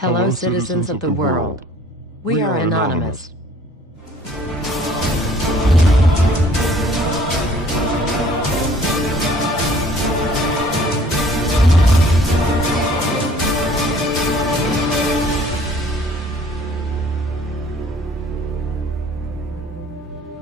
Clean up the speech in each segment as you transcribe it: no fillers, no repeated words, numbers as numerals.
Hello, citizens of the world. We are anonymous.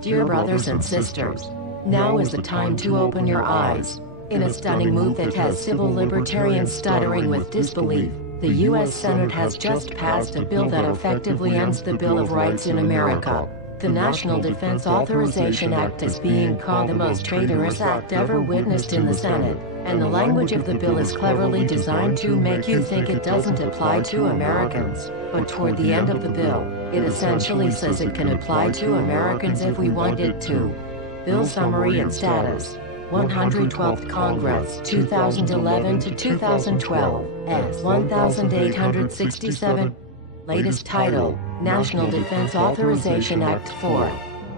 Dear brothers and sisters, now is the time to open your eyes. In a stunning move that has civil libertarians stuttering with disbelief, the U.S. Senate has just passed a bill that effectively ends the Bill of Rights in America. The National Defense Authorization Act is being called the most traitorous act ever witnessed in the Senate, and the language of the bill is cleverly designed to make you think it doesn't apply to Americans. But toward the end of the bill, it essentially says it can apply to Americans if we want it to. Bill summary and status. 112th Congress, 2011 to 2012, S. 1867. Latest title, National Defense Authorization Act 4.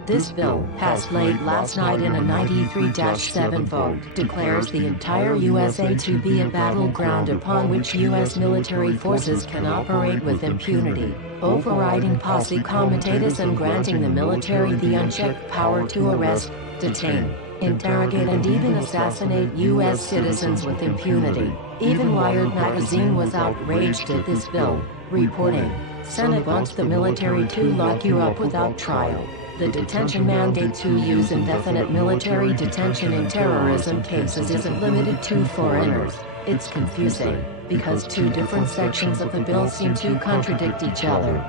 This bill, passed late last night in a 93-7 vote, declares the entire USA to be a battleground upon which U.S. military forces can operate with impunity, overriding posse comitatus and granting the military the unchecked power to arrest, detain, interrogate and even assassinate U.S. citizens with impunity. Even Wired magazine was outraged at this bill, reporting, Senate wants the military to lock you up without trial. The detention mandate to use indefinite military detention in terrorism cases isn't limited to foreigners. It's confusing, because two different sections of the bill seem to contradict each other.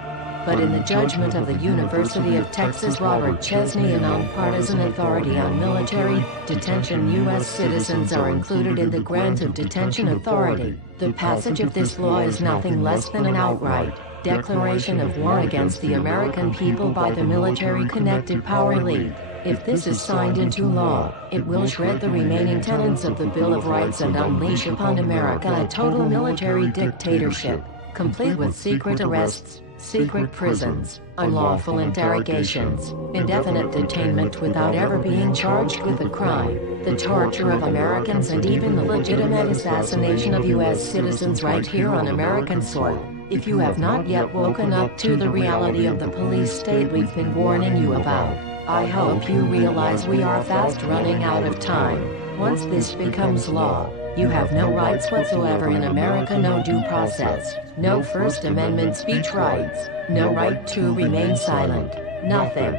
But in the judgment of the University of Texas Robert Chesney, a nonpartisan authority on military detention, U.S. citizens are included in the grant of detention authority. The passage of this law is nothing less than an outright declaration of war against the American people by the military-connected power elite. If this is signed into law, it will shred the remaining tenets of the Bill of Rights and unleash upon America a total military dictatorship, complete with secret arrests, secret prisons, unlawful interrogations, indefinite detainment without ever being charged with a crime, the torture of Americans and even the legitimate assassination of U.S. citizens right here on American soil. If you have not yet woken up to the reality of the police state we've been warning you about, I hope you realize we are fast running out of time. Once this becomes law, you have no rights whatsoever in America, no due process, no First Amendment speech rights, no right to remain silent, nothing.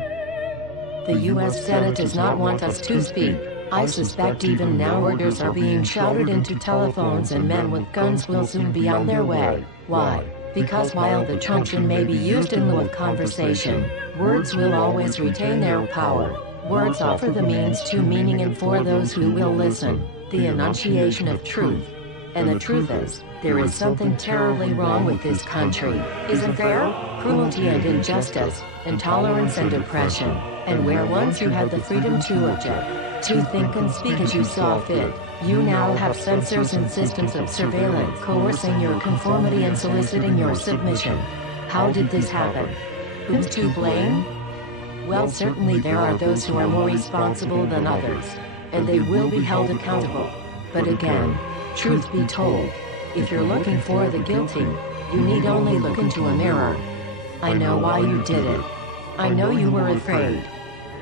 The U.S. Senate does not want us to speak. I suspect even now orders are being shouted into telephones and men with guns will soon be on their way. Why? Because while the truncheon may be used in lieu of conversation, words will always retain their power. Words offer the means to meaning and for those who will listen, the enunciation of truth. And the truth is, there is something terribly wrong with this country, isn't there? Cruelty and injustice, intolerance and oppression, and where once you had the freedom to object, to think and speak as you saw fit, you now have censors and systems of surveillance coercing your conformity and soliciting your submission. How did this happen? Who's to blame? Well, certainly there are those who are more responsible than others, and they will be held accountable. But again, truth be told, if you're looking for the guilty, you need only look into a mirror. I know why you did it. I know you were afraid.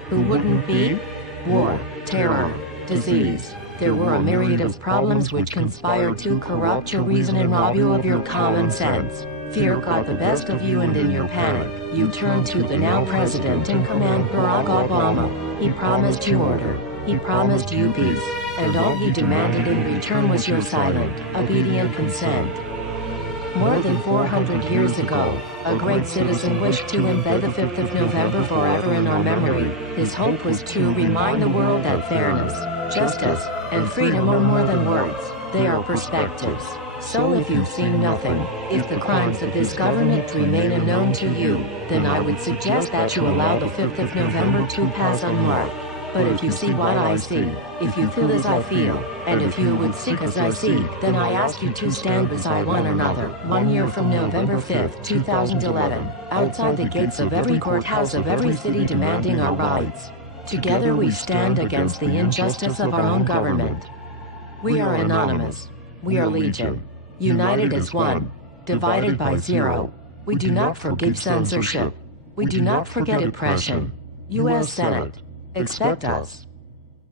Who wouldn't be? War, terror, disease. There were a myriad of problems which conspired to corrupt your reason and rob you of your common sense. Fear got the best of you, and in your panic, you turned to the now president in command, Barack Obama. He promised you order. He promised you peace. And all he demanded in return was your silent, obedient consent. More than 400 years ago, a great citizen wished to embed the 5th of November forever in our memory. His hope was to remind the world that fairness, justice, and freedom are more than words, they are perspectives. So if you've seen nothing, if the crimes of this government remain unknown to you, then I would suggest that you allow the 5th of November to pass unmarked. But if you see what I see, if you feel as I feel, and if you would seek as I seek, then I ask you to stand beside one another, 1 year from November 5th, 2011, outside the gates of every courthouse of every city demanding our rights. Together we stand against the injustice of our own government. We are anonymous. We are legion. United as one. divided by 0. We do not forgive censorship. We do not forget oppression. U.S. Senate. Expect us.